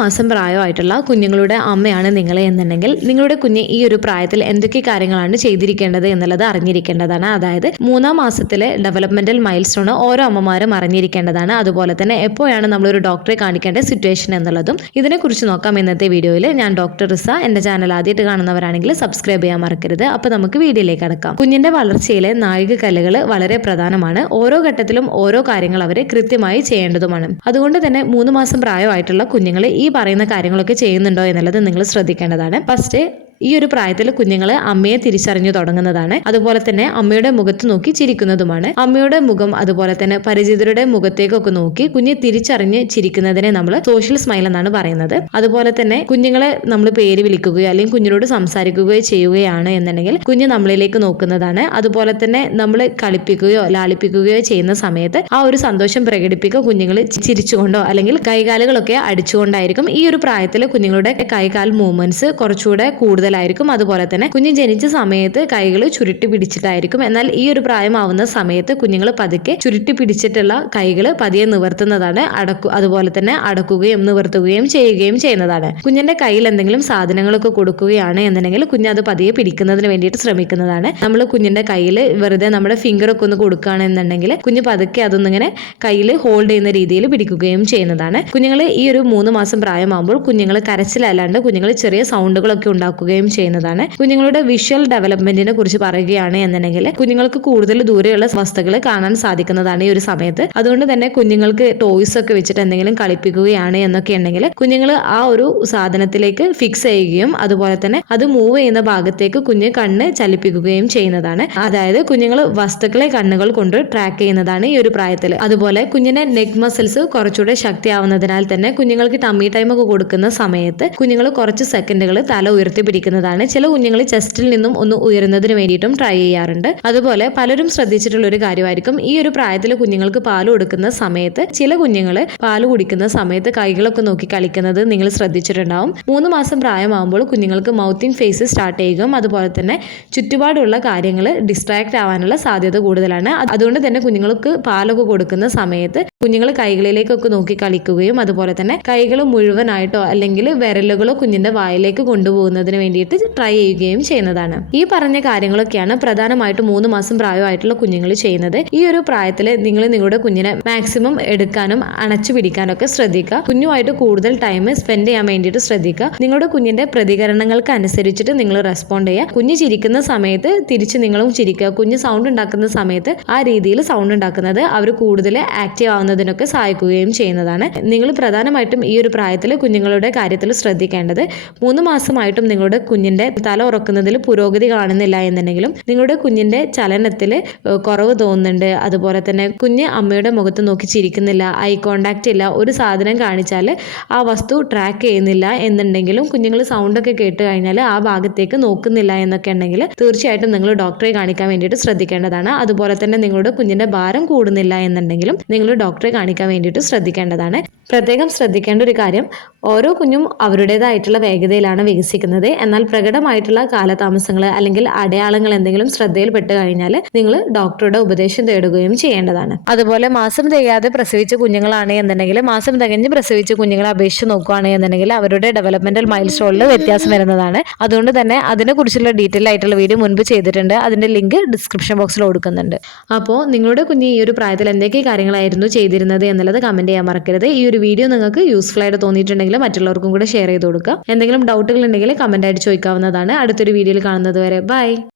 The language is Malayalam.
മാസം പ്രായമായിട്ടുള്ള കുഞ്ഞുങ്ങളുടെ അമ്മയാണ് നിങ്ങൾ എന്നുണ്ടെങ്കിൽ നിങ്ങളുടെ കുഞ്ഞ് ഈ ഒരു പ്രായത്തിൽ എന്തൊക്കെ കാര്യങ്ങളാണ് ചെയ്തിരിക്കേണ്ടത് എന്നുള്ളത് അറിഞ്ഞിരിക്കേണ്ടതാണ്. അതായത് 3-ാം മാസത്തിലെ ഡെവലപ്മെന്റൽ മൈൽ സ്റ്റോൺ ഓരോ അമ്മമാരും അറിഞ്ഞിരിക്കേണ്ടതാണ്. അതുപോലെ തന്നെ എപ്പോഴാണ് നമ്മളൊരു ഡോക്ടറെ കാണിക്കേണ്ട സിറ്റുവേഷൻ എന്നുള്ളതും ഇതിനെക്കുറിച്ച് നോക്കാം ഇന്നത്തെ വീഡിയോയിൽ. ഞാൻ ഡോക്ടർ റിസ. എൻ്റെ ചാനൽ ആദ്യമായിട്ട് കാണുന്നവരാണെങ്കിൽ സബ്സ്ക്രൈബ് ചെയ്യാൻ മറക്കരുത്. അപ്പോൾ നമുക്ക് വീഡിയോയിലേക്ക് കടക്കാം. കുഞ്ഞിന്റെ വളർച്ചയിലെ നാഴികക്കല്ലുകൾ വളരെ പ്രധാനമാണ്. ഓരോ ഘട്ടത്തിലും ഓരോ കാര്യങ്ങൾ അവർ കൃത്യമായി ചെയ്യേണ്ടതുമാണ്. അതുകൊണ്ട് തന്നെ 3 മാസം പ്രായമായിട്ടുള്ള കുഞ്ഞുങ്ങൾ ഈ പറയുന്ന കാര്യങ്ങളൊക്കെ ചെയ്യുന്നുണ്ടോ എന്നുള്ളത് നിങ്ങൾ ശ്രദ്ധിക്കേണ്ടതാണ്. ഫസ്റ്റ്, ഈ ഒരു പ്രായത്തിൽ കുഞ്ഞുങ്ങൾ അമ്മയെ തിരിച്ചറിഞ്ഞു തുടങ്ങുന്നതാണ്. അതുപോലെ തന്നെ അമ്മയുടെ മുഖത്ത് നോക്കി ചിരിക്കുന്നതുമാണ്. അമ്മയുടെ മുഖം അതുപോലെ തന്നെ പരിചിതരുടെ മുഖത്തേക്കൊക്കെ നോക്കി കുഞ്ഞ് തിരിച്ചറിഞ്ഞ് ചിരിക്കുന്നതിനെ നമ്മൾ സോഷ്യൽ സ്മൈൽ എന്നാണ് പറയുന്നത്. അതുപോലെ തന്നെ കുഞ്ഞുങ്ങളെ നമ്മൾ പേര് വിളിക്കുകയോ അല്ലെങ്കിൽ കുഞ്ഞിനോട് സംസാരിക്കുകയോ ചെയ്യുകയാണ് എന്നുണ്ടെങ്കിൽ കുഞ്ഞ് നമ്മളിലേക്ക് നോക്കുന്നതാണ്. അതുപോലെ തന്നെ നമ്മൾ കളിപ്പിക്കുകയോ ലാളിപ്പിക്കുകയോ ചെയ്യുന്ന സമയത്ത് ആ ഒരു സന്തോഷം പ്രകടിപ്പിക്കുക കുഞ്ഞുങ്ങൾ ചിരിച്ചുകൊണ്ടോ അല്ലെങ്കിൽ കൈകാലുകളൊക്കെ അടിച്ചുകൊണ്ടായിരിക്കും. ഈ ഒരു പ്രായത്തിൽ കുഞ്ഞുങ്ങളുടെ കൈകാൽ മൂവ്മെന്റ്സ് കുറച്ചുകൂടെ കൂടുതലായിരിക്കും. അതുപോലെ തന്നെ കുഞ്ഞ് ജനിച്ച സമയത്ത് കൈകൾ ചുരുട്ടി പിടിച്ചിട്ടായിരിക്കും. എന്നാൽ ഈ ഒരു പ്രായമാവുന്ന സമയത്ത് കുഞ്ഞുങ്ങൾ പതുക്കെ ചുരുട്ടി പിടിച്ചിട്ടുള്ള കൈകൾ പതിയെ നിവർത്തുന്നതാണ്. അതുപോലെ തന്നെ അടക്കുകയും നിവർത്തുകയും ചെയ്യുകയും ചെയ്യുന്നതാണ്. കുഞ്ഞിന്റെ കയ്യിൽ എന്തെങ്കിലും സാധനങ്ങളൊക്കെ കൊടുക്കുകയാണ് എന്നുണ്ടെങ്കിൽ കുഞ്ഞ് അത് പതിയെ പിടിക്കുന്നതിന് വേണ്ടിയിട്ട് ശ്രമിക്കുന്നതാണ്. നമ്മൾ കുഞ്ഞിന്റെ കയ്യിൽ വെറുതെ നമ്മുടെ ഫിംഗർ ഒക്കെ ഒന്ന് കൊടുക്കുകയാണെന്നുണ്ടെങ്കിൽ കുഞ്ഞ് പതുക്കെ അതൊന്നിങ്ങനെ കയ്യിൽ ഹോൾഡ് ചെയ്യുന്ന രീതിയിൽ പിടിക്കുകയും ചെയ്യുന്നതാണ്. കുഞ്ഞുങ്ങൾ ഈ ഒരു 3 മാസം പ്രായമാകുമ്പോൾ കുഞ്ഞുങ്ങൾ കരച്ചിലല്ലാണ്ട് കുഞ്ഞുങ്ങൾ ചെറിയ സൗണ്ടുകളൊക്കെ ഉണ്ടാക്കുകയും ചെയ്യുന്നതാണ്. കുഞ്ഞുങ്ങളുടെ വിഷ്വൽ ഡെവലപ്മെന്റിനെ കുറിച്ച് പറയുകയാണ് എന്നുണ്ടെങ്കിൽ കുഞ്ഞുങ്ങൾക്ക് കൂടുതൽ ദൂരെയുള്ള വസ്തുക്കൾ കാണാൻ സാധിക്കുന്നതാണ് ഈ ഒരു സമയത്ത്. അതുകൊണ്ട് തന്നെ കുഞ്ഞുങ്ങൾക്ക് ടോയ്സ് ഒക്കെ വെച്ചിട്ട് എന്തെങ്കിലും കളിപ്പിക്കുകയാണ് എന്നൊക്കെ ഉണ്ടെങ്കിൽ കുഞ്ഞുങ്ങൾ ആ ഒരു സാധനത്തിലേക്ക് ഫിക്സ് ചെയ്യുകയും അതുപോലെ തന്നെ അത് മൂവ് ചെയ്യുന്ന ഭാഗത്തേക്ക് കുഞ്ഞ് കണ്ണ് ചലിപ്പിക്കുകയും ചെയ്യുന്നതാണ്. അതായത് കുഞ്ഞുങ്ങൾ വസ്തുക്കളെ കണ്ണുകൾ കൊണ്ട് ട്രാക്ക് ചെയ്യുന്നതാണ് ഈ ഒരു പ്രായത്തിൽ. അതുപോലെ കുഞ്ഞിന്റെ നെക്ക് മസിൽസ് കുറച്ചുകൂടെ ശക്തിയാവുന്നതിനാൽ തന്നെ കുഞ്ഞുങ്ങൾക്ക് ടമ്മി ടൈം ഒക്കെ കൊടുക്കുന്ന സമയത്ത് കുഞ്ഞുങ്ങൾ കുറച്ച് സെക്കൻഡുകൾ തല ഉയർത്തി പിടിക്കുന്നതാണ്. ചില കുഞ്ഞുങ്ങൾ ചെസ്റ്റിൽ നിന്നും ഒന്ന് ഉയരുന്നതിന് വേണ്ടിയിട്ടും ട്രൈ ചെയ്യാറുണ്ട്. അതുപോലെ പലരും ശ്രദ്ധിച്ചിട്ടുള്ള ഒരു കാര്യമായിരിക്കും, ഈ ഒരു പ്രായത്തിൽ കുഞ്ഞുങ്ങൾക്ക് പാൽ കൊടുക്കുന്ന സമയത്ത് ചില കുഞ്ഞുങ്ങൾ പാൽ കുടിക്കുന്ന സമയത്ത് കൈകളൊക്കെ നോക്കി കളിക്കുന്നത് നിങ്ങൾ ശ്രദ്ധിച്ചിട്ടുണ്ടാവും. 3 മാസം പ്രായമാകുമ്പോൾ കുഞ്ഞുങ്ങൾക്ക് മൗത്തിങ് ഫേസ് സ്റ്റാർട്ട് ചെയ്യുകയും അതുപോലെ തന്നെ ചുറ്റുപാടുള്ള കാര്യങ്ങൾ ഡിസ്ട്രാക്ട് ആവാനുള്ള സാധ്യത കൂടുതലാണ്. അതുകൊണ്ട് തന്നെ കുഞ്ഞുങ്ങൾക്ക് പാലൊക്കെ കൊടുക്കുന്ന സമയത്ത് കുഞ്ഞുങ്ങൾ കൈകളിലേക്കൊക്കെ നോക്കി കളിക്കുകയും അതുപോലെ തന്നെ കൈകൾ മുഴുവനായിട്ടോ അല്ലെങ്കിൽ വിരലുകളോ കുഞ്ഞിന്റെ വായിലേക്ക് കൊണ്ടുപോകുന്നതിന് വേണ്ടിയിട്ട് ട്രൈ ചെയ്യുകയും ചെയ്യുന്നതാണ്. ഈ പറഞ്ഞ കാര്യങ്ങളൊക്കെയാണ് പ്രധാനമായിട്ടും 3 മാസം പ്രായമായിട്ടുള്ള കുഞ്ഞുങ്ങൾ ചെയ്യുന്നത്. ഈ ഒരു പ്രായത്തിൽ നിങ്ങൾ നിങ്ങളുടെ കുഞ്ഞിനെ മാക്സിമം എടുക്കാനും അണച്ചു പിടിക്കാനൊക്കെ ശ്രദ്ധിക്കുക. കുഞ്ഞുമായിട്ട് കൂടുതൽ ടൈം സ്പെൻഡ് ചെയ്യാൻ വേണ്ടിയിട്ട് ശ്രദ്ധിക്കുക. നിങ്ങളുടെ കുഞ്ഞിന്റെ പ്രതികരണങ്ങൾക്ക് അനുസരിച്ചിട്ട് നിങ്ങൾ റെസ്പോണ്ട് ചെയ്യുക. കുഞ്ഞ് ചിരിക്കുന്ന സമയത്ത് തിരിച്ച് നിങ്ങളും ചിരിക്കുക. കുഞ്ഞ് സൗണ്ട് ഉണ്ടാക്കുന്ന സമയത്ത് ആ രീതിയിൽ സൗണ്ട് ഉണ്ടാക്കുന്നത് അവർ കൂടുതൽ ആക്റ്റീവ് ആവുന്നതിനൊക്കെ സഹായിക്കുകയും ചെയ്യുന്നതാണ്. നിങ്ങൾ പ്രധാനമായിട്ടും ഈ ഒരു പ്രായത്തിൽ കുഞ്ഞുങ്ങളുടെ കാര്യത്തിൽ ശ്രദ്ധിക്കേണ്ടത് 3 മാസമായിട്ടും നിങ്ങളുടെ കുഞ്ഞിന്റെ തല ഉറക്കുന്നതിൽ പുരോഗതി കാണുന്നില്ല എന്നുണ്ടെങ്കിലും നിങ്ങളുടെ കുഞ്ഞിന്റെ ചലനത്തിൽ കുറവ് തോന്നുന്നുണ്ട്, അതുപോലെ തന്നെ കുഞ്ഞ് അമ്മയുടെ മുഖത്ത് നോക്കി ചിരിക്കുന്നില്ല, ഐ കോണ്ടാക്ട് ഇല്ല, ഒരു സാധനം കാണിച്ചാൽ ആ വസ്തു ട്രാക്ക് ചെയ്യുന്നില്ല എന്നുണ്ടെങ്കിലും കുഞ്ഞുങ്ങൾ സൗണ്ട് ഒക്കെ കേട്ട് കഴിഞ്ഞാൽ ആ ഭാഗത്തേക്ക് നോക്കുന്നില്ല എന്നൊക്കെ ഉണ്ടെങ്കിൽ തീർച്ചയായിട്ടും നിങ്ങൾ ഡോക്ടറെ കാണിക്കാൻ വേണ്ടിയിട്ട് ശ്രദ്ധിക്കേണ്ടതാണ്. അതുപോലെ തന്നെ നിങ്ങളുടെ കുഞ്ഞിന്റെ ഭാരം കൂടുന്നില്ല എന്നുണ്ടെങ്കിലും നിങ്ങൾ ഡോക്ടറെ കാണിക്കാൻ വേണ്ടിയിട്ട് ശ്രദ്ധിക്കേണ്ടതാണ്. പ്രത്യേകം ശ്രദ്ധിക്കേണ്ട ഒരു കാര്യം, ഓരോ കുഞ്ഞും അവരുടേതായിട്ടുള്ള വേഗതയിലാണ് വികസിക്കുന്നത്. എന്നാൽ പ്രകടമായിട്ടുള്ള കാലതാമസങ്ങൾ അല്ലെങ്കിൽ അടയാളങ്ങൾ എന്തെങ്കിലും ശ്രദ്ധയിൽപ്പെട്ട് കഴിഞ്ഞാൽ നിങ്ങൾ ഡോക്ടറുടെ ഉപദേശം തേടുകയും ചെയ്യേണ്ടതാണ്. അതുപോലെ മാസം തികയാതെ പ്രസവിച്ച കുഞ്ഞുങ്ങളാണ് എന്നുണ്ടെങ്കിൽ മാസം തികഞ്ഞ് പ്രസവിച്ച കുഞ്ഞുങ്ങളെ അപേക്ഷിച്ച് നോക്കുകയാണ് എന്നുണ്ടെങ്കിൽ അവരുടെ ഡെവലപ്മെന്റൽ മൈൽ സ്റ്റോണിൽ വ്യത്യാസം വരുന്നതാണ്. അതുകൊണ്ട് തന്നെ അതിനെക്കുറിച്ചുള്ള ഡീറ്റെയിൽ ആയിട്ടുള്ള വീഡിയോ മുൻപ് ചെയ്തിട്ടുണ്ട്. അതിന്റെ ലിങ്ക് ഡിസ്ക്രിപ്ഷൻ ബോക്സിൽ കൊടുക്കുന്നുണ്ട്. അപ്പോൾ നിങ്ങളുടെ കുഞ്ഞ് ഈ ഒരു പ്രായത്തിൽ എന്തൊക്കെ കാര്യങ്ങളായിരുന്നു ചെയ്തിരുന്നത് എന്നുള്ളത് കമന്റ് ചെയ്യാൻ മറക്കരുത്. ഈ ഒരു വീഡിയോ നിങ്ങൾക്ക് യൂസ്ഫുൾ ആയിട്ട് തോന്നിയിട്ടുണ്ടെങ്കിൽ മറ്റുള്ളവർക്കും കൂടെ ഷെയർ ചെയ്ത് കൊടുക്കുക. എന്തെങ്കിലും ഡൗട്ടുകൾ ഉണ്ടെങ്കിൽ കമന്റ് ആയിട്ട് ചോദിക്കാവുന്നതാണ്. അടുത്തൊരു വീഡിയോയിൽ കാണുന്നത് വരെ ബൈ.